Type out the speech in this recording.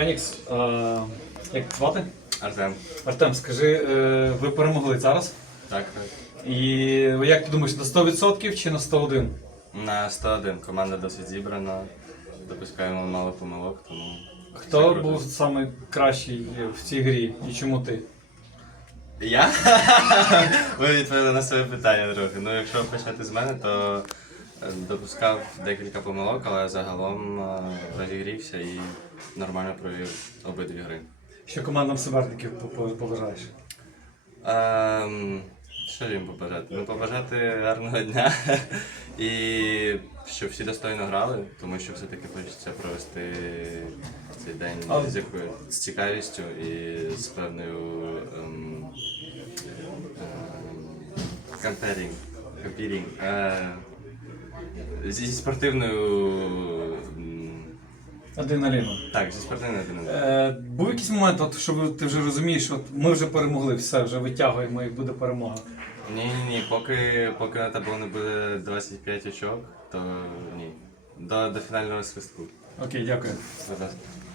Фенікс, е, як звати? Артем. Артем, скажи, е, ви перемогли зараз? Так, так. І як ти думаєш, на 100% чи на 101? На 101 команда досить зібрана. Допускаємо мало помилок, тому. Хто все круто. був самий кращий в цій грі і чому ти? Я? Ви відповіли на своє питання трохи. Ну, якщо почати з мене, то допускав декілька помилок, але загалом е, розігрівся і нормально провів обидві гри. Що командам суперників побажаєш? Ем, що їм побажати? Ну, побажати гарного дня і щоб всі достойно грали, тому що все-таки хочеться провести цей день з якою з цікавістю і з певною ем, ем, comparing, comparing, е, зі спортивною. Адреналіну. Так, зі спортивною адреналіном. Е, був якийсь момент, от, що ви- ти вже розумієш, от ми вже перемогли, все, вже витягуємо і буде перемога. Ні, ні, ні, поки, поки на табло не буде 25 очок, то ні. До, до фінального свистку. Окей, дякую. Будь ласка.